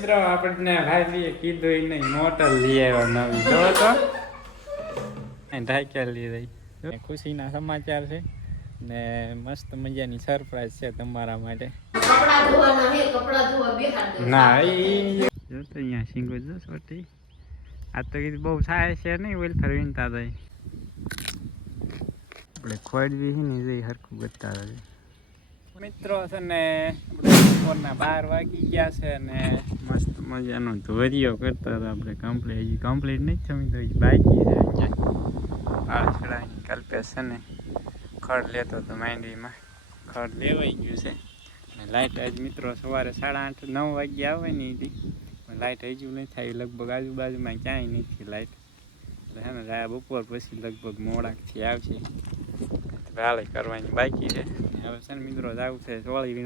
મિત્રો આપણને ભાઈ કીધું નહીં મોટર લઈ આવ્યો નવી જો તો ઢાક્યા લઈ રહી ખુશીના સમાચાર છે ને મસ્ત મજાની સરપ્રાઈઝ છે તમારા માટે. ના એ જો તો અહીંયા સિંગો જો સોટી આ તો કીધું બહુ થાય છે નહીં વેલફેર વિનતા થાય આપણે ખોડવી છે ને એ હરખું બતા રહે. મિત્રો છે ને બપોરના 12 વાગી ગયા છે ને મસ્ત મજાનો ધોરિયો કરતા હતા આપણે કમ્પ્લીટ નહીં થયું તો બાકી છે અહીંયા આળસડાની કલ્પેશ છે ને ખડ લેતો હતો માંડવીમાં ખડ લેવાઈ ગયું છે ને લાઇટ આજ મિત્રો સવારે 8:30 9 વાગે આવવાની હતી લાઇટ હજુ નહીં થાય લગભગ આજુબાજુમાં ક્યાંય નથી લાઇટ એટલે છે ને બપોર પછી લગભગ મોડાકથી આવશે વાળે કરવાની બાકી છે. હવે છે ને મિત્રો જવું છે સોળી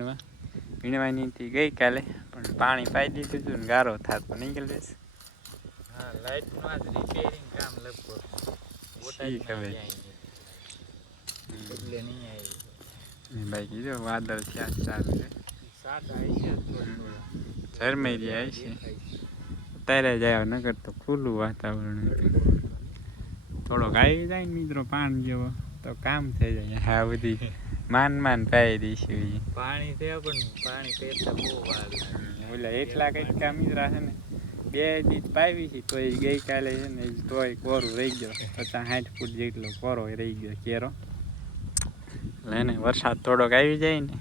વીણવાની હતી ગઈકાલે પણ પાણી પાઈ દીધું હતું ને ગારો થતો નીકળી જશે. હા લાઇટનું આજ રિપેરિંગ કામ લગભગ એટલે નહીં આવી બાકી જો વાદળ ત્યાં સારું છે ઝરમાઈ રહ્યા છે અત્યારે જાય નગર તો ખુલ્લું વાતાવરણ હતું થોડોક આવી જાય ને મિત્રો પાણી જેવો તો કામ થઈ જાય. હા બધી માન પાઈ દઈશું પાણી છે પણ પાણી પહેરતા બહુ વાર ઓલા એટલા કંઈક કામ મિત્રા છે ને 2 દિવસ પાવી છે તો ગઈકાલે છે ને તોય કોરું રહી ગયો 50-60 ફૂટ જેટલો કોરો રહી ગયો કેરો એટલે એને વરસાદ થોડોક આવી જાય ને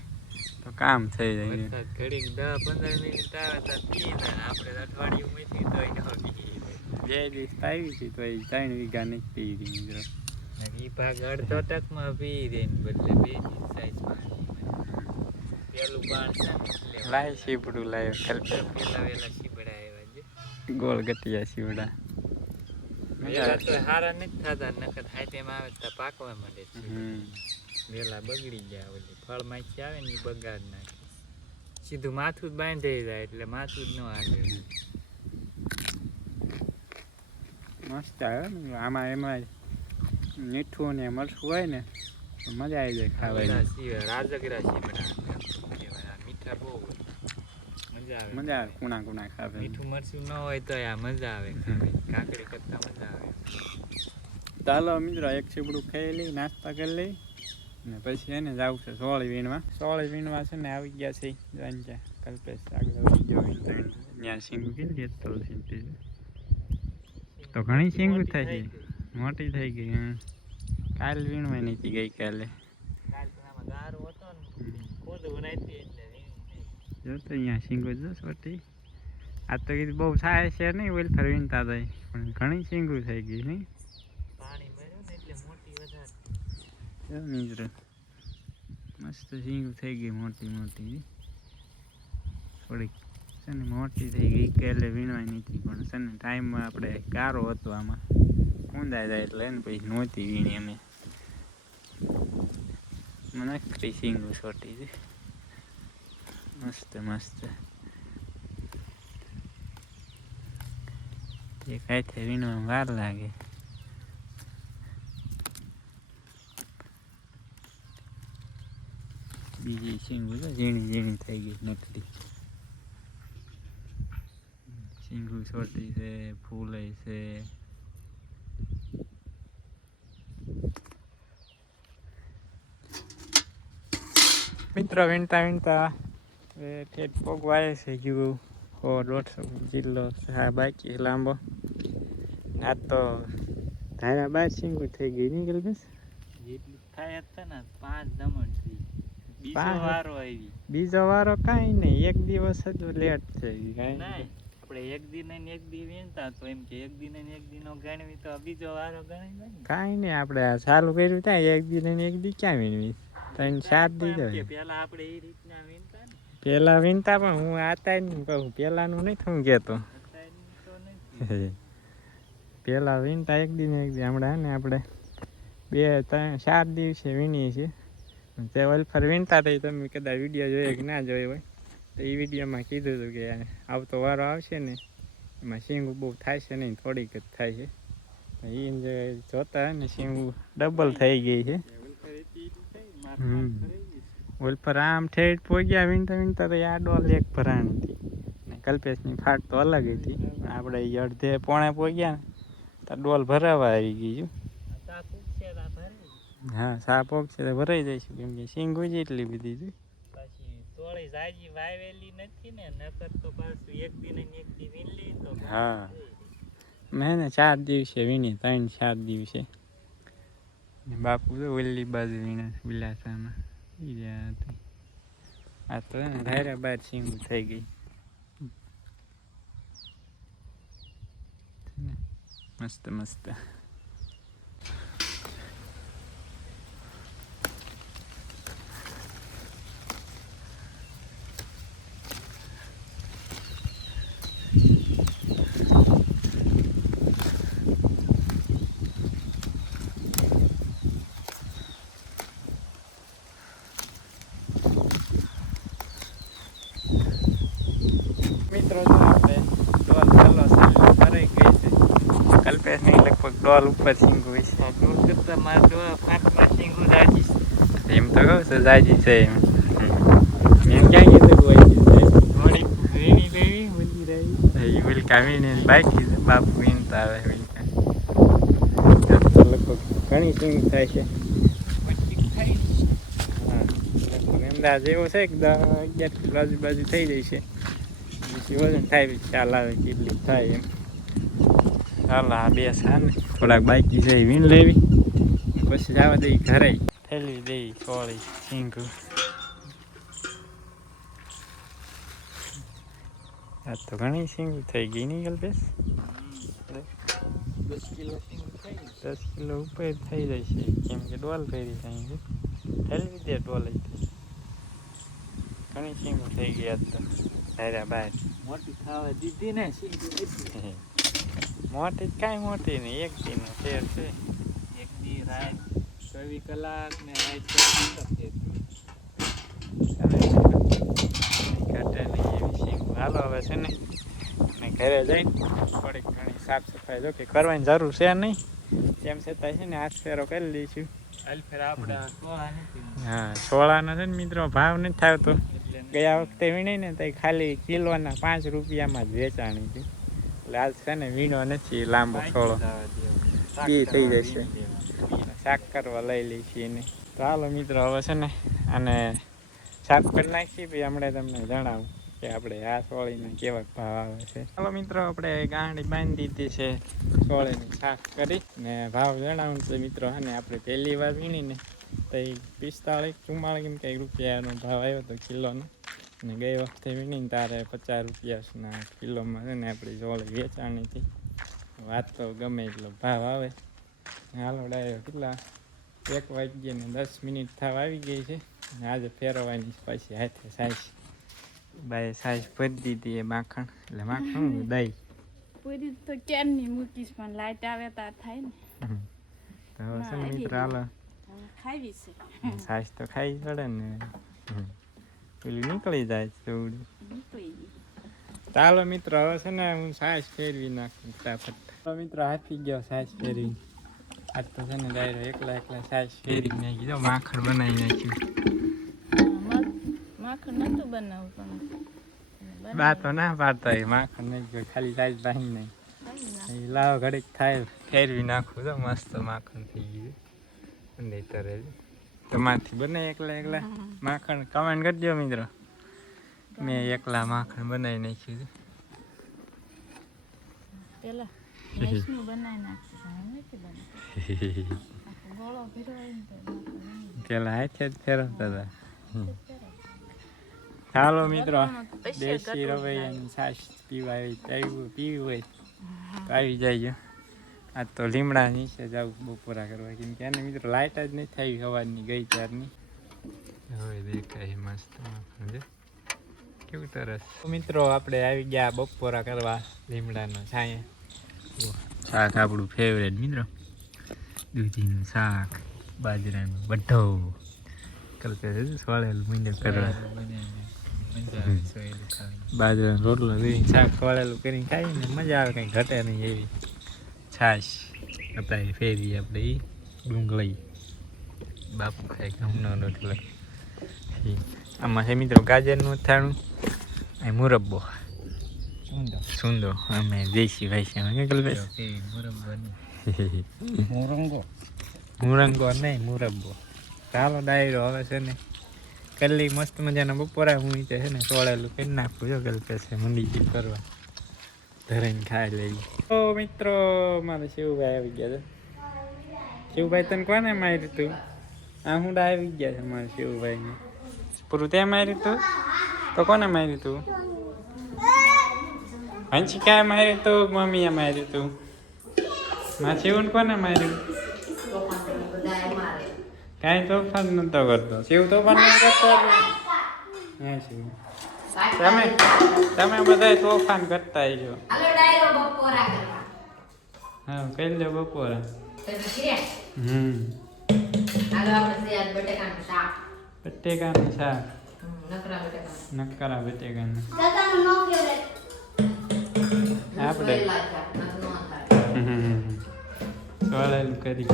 તો કામ થઈ જાય. ઘડીક 10-15 મિનિટ આવે તો પી જાય આપણે અઠવાડિયું મીઠી તો 2 દિવસ પાવી છે તો 3 વીઘા નથી પી રહી મિત્રો એ ભાગ અડધો ટકમાં પી દે ને બદલે 2 દિવસ સાઈઝમાં પેલું બાણ છે લાય શીપડું લાવ્યો પેલા વેલા શીપડા આવ્યા છે ગોળ ગટિયા શીવડા તો હારા નથી થતા નકર થાય તેમાં આવે તો પાકવા માંડે છે વેલા બગડી ગયા ઓલી ફળ માંથી આવે ને એ બગાડ નાખે સીધું માથું જ બાંધી જાય એટલે માથું જ ન આવે મસ્ત આવે ને આમાં એમાં મીઠું ને મરચું હોય ને તો મજા આવી જાય ખાવાની. રાજગરા શીપડા મીઠા બહુ મજા આવે કુણા ખાવે મીઠું મરચું ન હોય તો આ મજા આવે કાકડી કરતા મજા આવે. ચાલો મિત્રો એક શીપડું ખાઈ લઈ નાસ્તા કરી લઈ ને પછી એને જવું છે સોળી વીણવા છે ને આવી ગયા છે જોઈને કલ્પેશ આગળ વધી ગયો ત્યાં સિંગું કેટલી લેતો તો ઘણી સિંગું થાય છે મોટી થઈ ગઈ કાલ વીણવાની હતી ગઈકાલે જો તો અહીંયા સિંગો જો સોટી આ તો કીધું બહુ થાય છે નહીં વેલફેર વીણતા થાય પણ ઘણી સિંગું થઈ ગઈ નહીં મિત્રો મસ્ત સિંગું થઈ ગઈ મોટી થોડીક છે ને મોટી થઈ ગઈ કાલે વીણવાની હતી પણ છે ને ટાઈમમાં આપણે ગારો હતો આમાં ઊંધાઈ જાય એટલે એને પછી નહોતી વીણી અમે નકરી સિંગું છોટી છે મસ્ત એ કાંઈ થાય વીણવામાં વાર લાગે. બીજી સિંગું તો ઝીણી થઈ ગઈ નકરી સિંગું છોટી છે ફૂલે છે મિત્રો વીણતા ઠેઠ પોગવાય છે હજુ 150 કિલો બાકી લાંબો આ તો ધારા 12 સિંગું થઈ ગઈ નીકળ બસ જેટલું થાય હતા ને 5 દમણ થઈ બીજો વારો કાંઈ નહીં એક દિવસ જ લેટ થઈ આપણે એક દિન વીણતા તો એમ કે એક દિન ગણવી તો બીજો વારો ગણાય કાંઈ નહીં આપણે ચાલુ કર્યું ત્યાં એક દિન ક્યાં વીણવી 3-4 દી પેલા આપણે એ રીતના વીણતા ને પેલા વીણતા પણ હું આતા જ કહું પેલાનું નહીં થવું કહેતો પેલા વીણતા એક દિન હમણાં ને આપણે 2-3-4 દિવસે વીણીએ છીએ તે વેલફેર વીણતા થઈ તમે કદાચ વિડીયો જોયો કે ના જોયો હોય તો એ વિડીયોમાં કીધું હતું કે આવતો વારો આવશે ને એમાં સિંગું બહુ થાય છે નહીં થોડીક જ થાય છે એ જોતા ને સિંગું ડબલ થઈ ગઈ છે. વેલફેર આમ ઠેઠ પહોંચ્યા વીણતા તો આ ડોલ એક ભરાણી હતી કલ્પેશની ફાટ તો અલગ હતી. આપણે ઈ અડધે પોણે પહોંચ્યા ને તો ડોલ ભરાવા આવી ગઈ છું. હા સાપ છે તો ભરાઈ જઈશું કેમ કે સિંગ જ એટલી બધી છે. પછી તોળી જાજી વાવેલી નથી ને નકર તો પાછું એક દી ને એક દી વીણલી તો હા મેં ને 4 દિવસે વીણી 3-4 દિવસે. બાપુ તો ઓલી બાજુ વીણે બિલાસામાં ઈ રહ્યા હતા. આ તો ને ધારા બાર સિંગ થઈ ગઈ મસ્ત મસ્ત. મિત્રો તો આપણે ડોલ ચાલો ભરાઈ ગઈ છે. કલ્પેશ નહીં લગભગ ડોલ ઉપર સિંગ હોય છે. ડોલ કરતા મારા ડોળા ફાટમાં સિંગું જાજી એમ તો કહું છું જાજી છે એમ. એમ ક્યાં કીધું હોય છે થોડીક વીણી લેવી બધી રહી એ ઉલકા વીણે બાકી બાપુ વીણતા આવે ઉલકા. લગભગ ઘણી સિંગ થાય છે. પછી ખાઈ હા લગભગ અંદાજ એવો છે કે 11 કિલો આજુબાજુ થઈ જાય છે. પછી વજન થાય ખ્યાલ આવે કેટલી થાય એમ. ચાલો આ બે સાને થોડાક બાકી છે એ વીણ લેવી પછી જવા દઈ ઘરે થેલી દઈ સોળી સિંગ. આ તો ઘણી સિંગ થઈ ગઈ નહીં કલ્પેશ? 10 કિલો સિંગ થઈ 10 કિલો ઉપર થઈ જાય છે કેમ કે ડોલ ફેરી થાય છે. થેલી દે ડોલ ઘણી સિંગ થઈ ગઈ આજ તો ધાર્યા બાર. મોટી ખાવા દીધી ને સિંગ મોટી કાંઈ મોટી નહીં એક દીનો શેર છે. એક દી રાત 24 કલાક ને રાત 24 ઘટે નહીં એવી સિંગ. હાલો હવે છે ને અને ઘરે જઈને થોડીક ઘણી સાફ સફાઈ જો કે કરવાની જરૂર છે નહીં તેમ છતાં છે ને 8 ફેરો કરી લઈશું. અલ્ફેર આપણે સોળા નથી હા સોળાનો છે ને મિત્રો ભાવ નથી થતો. એટલે ગયા વખતે વીણી ને તો ખાલી કિલોના 5 રૂપિયામાં જ વેચાણી હતી. એટલે આજ છે ને વીણો નથી લાંબો સોળો ઈ થઈ જશે. શાક કરવા લઈ લઈશું એને. તો હાલો મિત્રો હવે છે ને અને સાફ કરી નાખીએ પછી હમણાં તમને જણાવું કે આપણે આ સોળીના કેવા ભાવ આવે છે. ચાલો મિત્રો આપણે ગાંડી બાંધી દીધી છે સોળીની સાફ કરી ને ભાવ જણાવું તો મિત્રો અને આપણે પહેલી વાર વીણીને તો 45-44 કેમ કંઈક રૂપિયાનો ભાવ આવ્યો હતો કિલોનો. અને ગઈ વખતે વીણીને તારે 50 રૂપિયાના કિલોમાં છે ને આપણી સોળી વેચાણી હતી. વાત તો ગમે એટલો ભાવ આવે. હાલો ડાયો કેટલા 1 વાગ્યે ને 10 મિનિટ થવા આવી ગઈ છે. આજે ફેરવવાની પછી હાથે સાઈઝ બાય સાઈઝ ભરી દીધી એ માખણ એટલે માખણ દહીં પૂરી તો ક્યારની મૂકીશ પણ લાઈટ આવે તો થાય ને તો હવે છે ને મિત્ર હાલો ખાવી છે સાઈઝ તો ખાઈ પડે ને પેલી નીકળી જાય થોડી. ચાલો મિત્રો હવે છે ને હું સાઈઝ ફેરવી નાખું ફટાફટ. મિત્રો હાથી ગયો સાઈઝ ફેરવી. આજ તો છે ને ડાયરો એકલા સાઈઝ ફેરી નાખી દો માખણ બનાવી નાખ્યું. માખણ નતું બનાવવું પણ બા તો ના પાડતા હોય માખણ નહીં ગયો ખાલી સાઈઝ બાંધી નહીં લાવો ઘડીક થાય ફેરવી નાખું તો મસ્ત માખણ થઈ ગયું. અને તરે તમારથી બને એકલા માખણ કમેન્ટ કરજો મિત્રો. મેં એકલા માખણ બનાવી નાખ્યું છે. પેલા મેસનું બનાવી નાખ્યું નથી બનાવ્યું ગોળો ફેરવાય ને તો પેલા હાથે જ ફેરવતા હતા. ચાલો મિત્રો દેશી રવૈયાની છાશ પીવી હોય તો આવી જાય. આ તો લીમડા નીચે જવું બપોરા કરવા કેમ કે એને મિત્રો લાઇટ જ નથી આવી સવારની ગઈ ત્યારની. હવે દેખાય મસ્ત કેવું સરસ. મિત્રો આપણે આવી ગયા બપોરા કરવા લીમડાનો છાંયે. શાક આપણું ફેવરેટ મિત્રો દૂધીનું શાક બાજરાનું બઢો કલ્પેશ સોળેલું મીંડો કરવા બાજરાનો રોટલો દૂધી શાક સોળેલું કરીને ખાઈને મજા આવે કંઈ ઘટે નહીં એવી. છાશ આપણે ફેરી આપણે એ ડુંગળી બાપુ ખાય ઘઉંનો રોટલો. આમાં છે મિત્રો ગાજરનું અથાણું અને મુરબ્બો સુંદો અમે દેશી ભાઈ છે અમે કલભાઈ મુરંગો નહીં મુરબ્બો. ચાલો ડાયરો હવે છે ને કલ્લી મસ્ત મજાના બપોરા હું છે ને તોળેલું કરી નાખું જો ગલ્પે છે મંડી ગઈ કરવા ધરાઈને ખાઈ લેવી. તો મિત્રો મારે શિવભાઈ આવી ગયા છે. શિવભાઈ તને કોને માર્યું તું? આ હુંડા આવી ગયા છે મારા શિવભાઈને. પૂરું તે માર્યું તું તો કોને માર્યું તું? હંસિકાએ માર્યું તું મમ્મીએ માર્યું તું? મારા શિવને કોને માર્યું? કાંઈ તોફાન નતો કરતો. શિવ તોફાન નતો કરતો. હા શિવ તમે બધા તોફાન કરતા આવીજો. હા કરી લો બપોરા. બટેકાનું શાક નકરા બટેકાનું આપણે સોળેલું કરી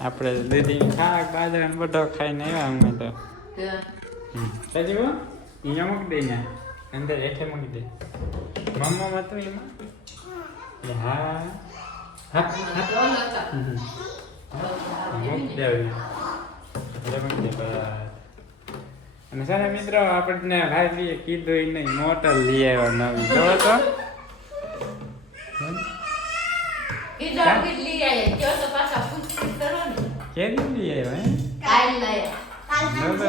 આપણે દીદી શાક બાજરા ને બધો ખાઈને આવ્યા અમે તો. પછી અહીંયા મૂકી દે ત્યાં અંદર હેઠે મૂકી દે. મમ્મા તો એમાં હા મૂકી દેવી અને સારા મિત્રો આપણને ભાઈ કીધું નહીં મોટર લઈ આવ્યા નવી. જોવો તો કેદી લઈ આવ્યા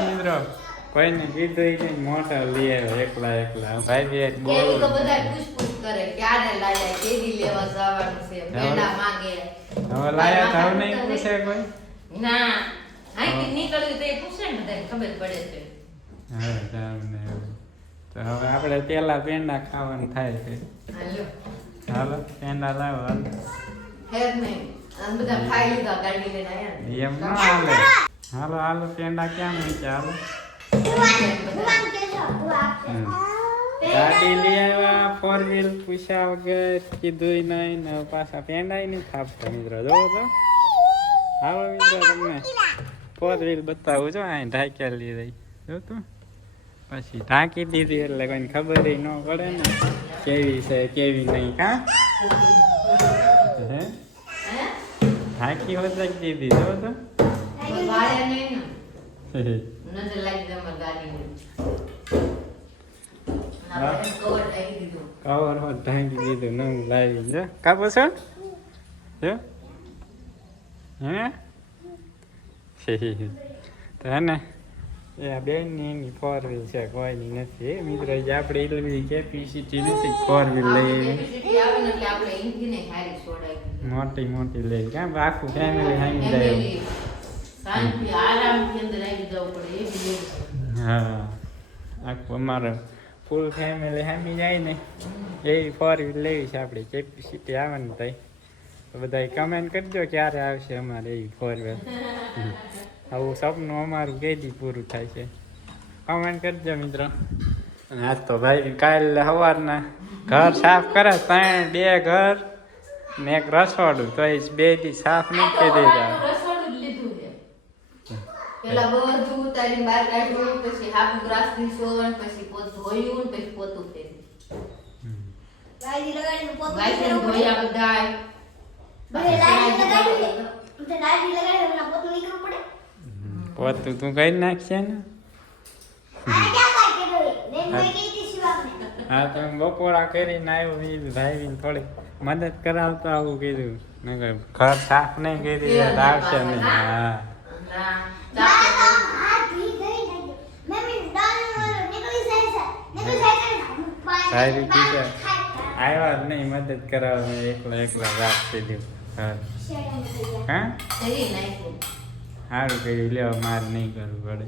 મિત્રો કોઈને કીધું નહીં મોટર લઈ આવ્યા એકલા ભાઈ બોલ હવે લાયા તો હવે નહીં પૂછે કોઈ. તો હવે આપણે પેલા પેંડા ખાવાનું થાય છે. હાલો પેંડા લાવો એમ ના હાલે. હાલો પેંડા ક્યાં મૂકે? હાલો ગાડી લઈ આવ્યા 4 વ્હીલ પૂછ્યા વગર કીધું નહીં ને પાછા પેંડા નહીં થાપતા મિત્રો. જોવો તો હાલો મિત્રો તમને 4 વ્હીલ બતાવું છો. અહીં ઢાંક્યા લીધી જો તું પછી ઢાંકી દીધી એટલે કોઈને ખબર ન પડે ને કેવી છે કેવી નહીં. કા હે ઢાંકી હોદાકી દીધી જો તો કવર હોત ઢાંકી દીધું નવું લાવી જો કાપો છો જો હે તો હે ને એ બેન ની એની 4 વ્હીલ છે કોઈની નથી મિત્રો. આપણે એટલી બધી કેપેસિટી નથી 4 વ્હીલ લઈ મોટી લઈ કેમ આખું ફેમિલી હામી જાય. હા આખું અમારે ફૂલ ફેમિલી હામી જાય ને એવી 4 વ્હીલ લેવી છે આપણે. કેપેસિટી આવવાની થાય તો બધા કમેન્ટ કરજો ક્યારે આવશે અમારે એવી 4 વ્હીલ. આવું સપનું અમારું કેદી પૂરું થાય છે કમેન્ટ કરજો મિત્રો. અને આજ તો ભાઈ કાલે સવારના ઘર સાફ કરે 2 ઘર ને 1 રસોડું તો 2 દી સાફ નહીં કરી દીધા. પેલા બધું ઉતારીને બહાર કાઢ્યું પછી હાફ ગ્રાસ નીસોન પછી પોત ધોયું પછી પોતું ફેર્યું. ગાડી લગાડીને પોતું ધોયા બધાય. પોતું તું કઈ નાખશે ને. હા તો બપોરા કરીને આવ્યો ભાઈ થોડી મદદ કરાવતો આવું કીધું ઘર સાફ નહીં કરી આવશે નહીં. હા સારી ટીચર આવ્યા જ નહીં મદદ કરાવવા એકલા રાખી દીધું. હા સારું કર્યું લેવા મારે નહીં કરવું પડે.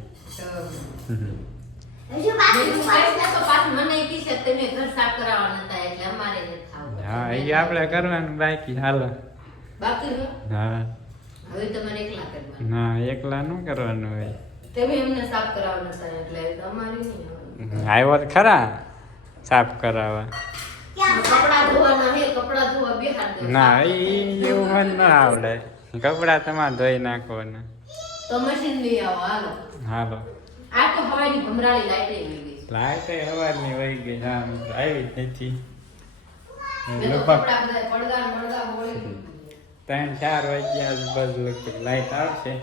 હા એ આપણે કરવાનું બાકી હાલો. હા ના એકલા ન કરવાનું હોય. આવ્યો ખરા સાફ કરાવવા. ના એવું મને ના આવડે. કપડા તમારે ધોઈ નાખવાના તો મશીન લઈ આવો હાલો. હાલો આ તો હવાની ભમરાળી લાઈટ લઈ ગઈ છે. લાઈટ સવારની વહી ગઈ હા મિત્રો આવી જ નથી મેં તો લગભગ કપડાં બધા પડદા બોળી દીધું. 3-4 વાગ્યા આજુબાજુ લગભગ લાઈટ આવશે.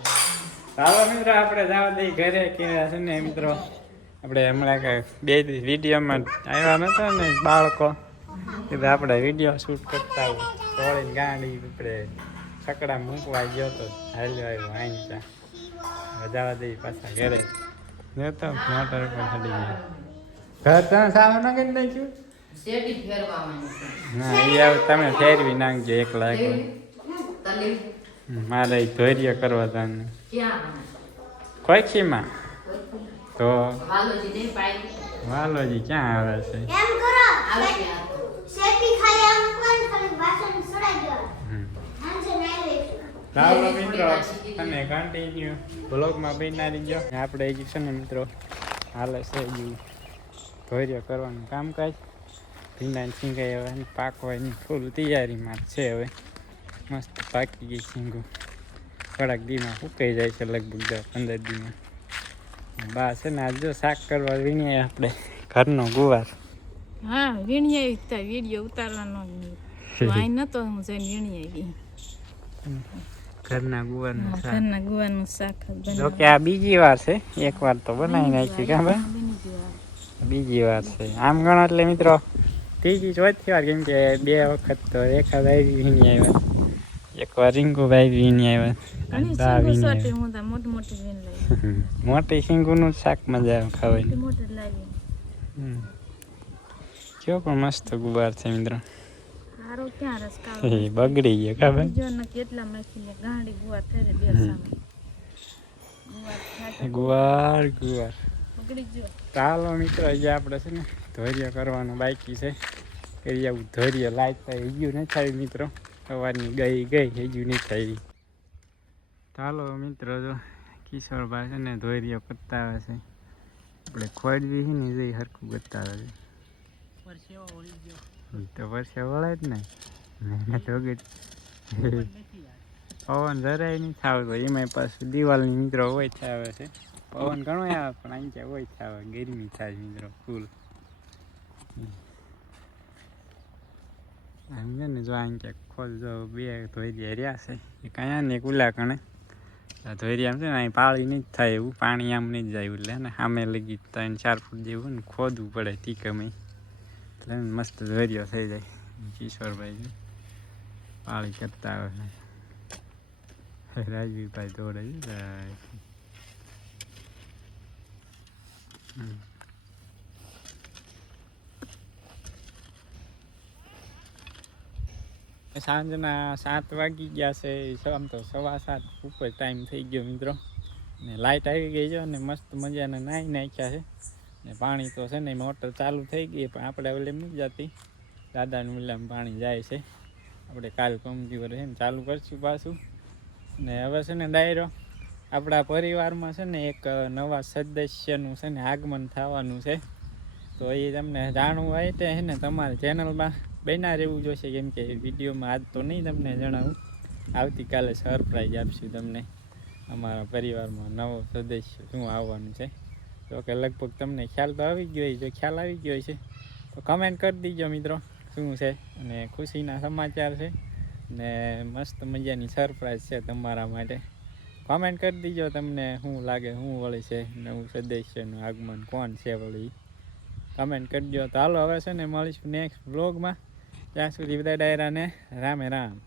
ચાલો મિત્રો આપણે જવા દઈએ ઘરે કે છે ને મિત્રો આપણે હમણાં બે દિવસ વિડીયોમાં આવ્યા નતા ને બાળકો એટલે આપણે વિડીયો શૂટ કરતા હોય થોડી ગાડી આપણે છકડા મૂકવા ગયો તો હાલ્યો આવ્યો આઈ ત્યાં જવા દઈએ પાછા ઘરે જોતો મોટર પર ચડી ગયા ઘર તમે સાવ ના કરી નાખ્યું શેરડી ફેરવાની છે. ના એ હવે તમે ફેરવી નાખજો એકલા એકલા તલી મારે ધૈર્ય કરવા તાને ક્યાં કોઈખીમાં તો હાલોજી નહીં પાઈ વાલોજી ક્યાં આવે છે એમ કરો આવશે આ તો. શેરડી ખાલી આમ કોણ ખાલી વાસણ સડાઈ દેવા હમ. આંજે નાઈ લેશું ચાલો મિત્રો અને કન્ટિન્યુ બ્લોગમાં બનાવી ગયો આપણે હજી છે ને મિત્રો હાલે છે હજી ધૈર્ય કરવાનું કામકાજ ભીંડા સિંગાઈ હવે પાકવાની ફૂલ તૈયારીમાં છે હવે મસ્ત પાકી ગઈ સિંગો થોડાક દીમાં સુકાઈ જાય છે લગભગ 10-15 દીમાં બા છે ને આજ જો શાક કરવા વીણીએ આપણે ઘરનો ગુવાર હા વીણી આવી તો વિડીયો ઉતારવાનો વાઈ નતો હું જઈને વીણી આવી ઘરના ગુવારનું શાક ઘરના ગુવાનું શાક જો કે આ બીજી વાર છે એક વાર તો બનાવી નાખી કાં ભાઈ બીજી વાર છે આમ ગણો એટલે મિત્રો ત્રીજી ચોથી વાર કેમ કે 2 વખત તો રેખાભાઈ વીણી આવ્યા એકવાર રીંગુભાઈ વીણી આવ્યા હું તો મોટી મોટી વીણ લઈ મોટી સિંગુનું શાક મજા આવે ખાવાની મોટી લાવી કયો પણ મસ્ત ગુવાર છે મિત્રો હારો ક્યાં રસ કાળો એ બગડી ગયો કા ભાઈ જો ને કેટલા મેખી ગાંડી ગુવાર થઈ બે સામે ગુવાર ખાતા ગુવાર ગુવાર બગડી ગયો ચાલો મિત્રો હજી આપણે છે ને ધૈર્ય કરવાનું બાકી છે કરી આવું ધૈર્ય લાઈટ થાય હજુ નથી આવી મિત્રો સવારની ગઈ હજુ નહીં થઈ ચાલો મિત્રો જો કિશોરભાઈ છે ને ધૈર્ય કરતા આવે છે આપણે ખોડવી છે ને જઈ હરખું કરતા આવે છે તો વર્ષે વળે જ ને મહેનત વગર પવન જરાય નહીં થાવતો એમાં પાછું દિવાલની મિત્રો હોય આવે છે પવન ઘણો આવે પણ અહીં ત્યાં હોય આવે ગરમી થાય મિત્રો ફૂલ આમ છે ને જો અહીં ક્યાંક ખોલ જો 2 ધોરિયા રહ્યા છે એ કયા ને કુલા કણે ધોરિયા આમ છે ને અહીં પાળી નહીં જ થાય એવું પાણી આમ નહીં જ જાય એટલે ને સામે લગી 3-4 ફૂટ જેવું ને ખોદવું પડે ટીકમાં એટલે મસ્ત ધોરિયો થઈ જાય કિશોરભાઈ પાળી કરતા આવે રાજવીભાઈ દોડે સાંજના 7 વાગી ગયા છે આમ તો 7:15 ઉપર ટાઈમ થઈ ગયો મિત્રો ને લાઇટ આવી ગઈ છે અને મસ્ત મજાના નાહી નાખ્યા છે ને પાણી તો છે ને મોટર ચાલુ થઈ ગઈ પણ આપણે ઓલેમ નથી જતી દાદાનું ઓલામાં પાણી જાય છે આપણે કાલ કમજોર છે ને ચાલુ કરશું પાછું ને હવે છે ને ડાયરો આપણા પરિવારમાં છે ને એક નવા સદસ્યનું છે ને આગમન થવાનું છે તો એ તમને જાણવું હોય તો છે ને તમારી ચેનલમાં બન્યા રહેવું જોઈશે કેમ કે વિડીયોમાં આજ તો નહીં તમને જણાવું આવતીકાલે સરપ્રાઈઝ આપશું તમને અમારા પરિવારમાં નવો સદસ્ય શું આવવાનું છે તો કે લગભગ તમને ખ્યાલ તો આવી ગયો હોય જો ખ્યાલ આવી ગયો છે તો કમેન્ટ કરી દીજો મિત્રો શું છે અને ખુશીના સમાચાર છે ને મસ્ત મજાની સરપ્રાઈઝ છે તમારા માટે કમેન્ટ કરી દીજો તમને શું લાગે શું વળી છે નવું સદસ્યનું આગમન કોણ છે વળી કમેન્ટ કરજો તો હાલો હવે છે ને મળીશું નેક્સ્ટ વ્લોગમાં ત્યાં સુધી બધા ડાયરાને રામે રામ.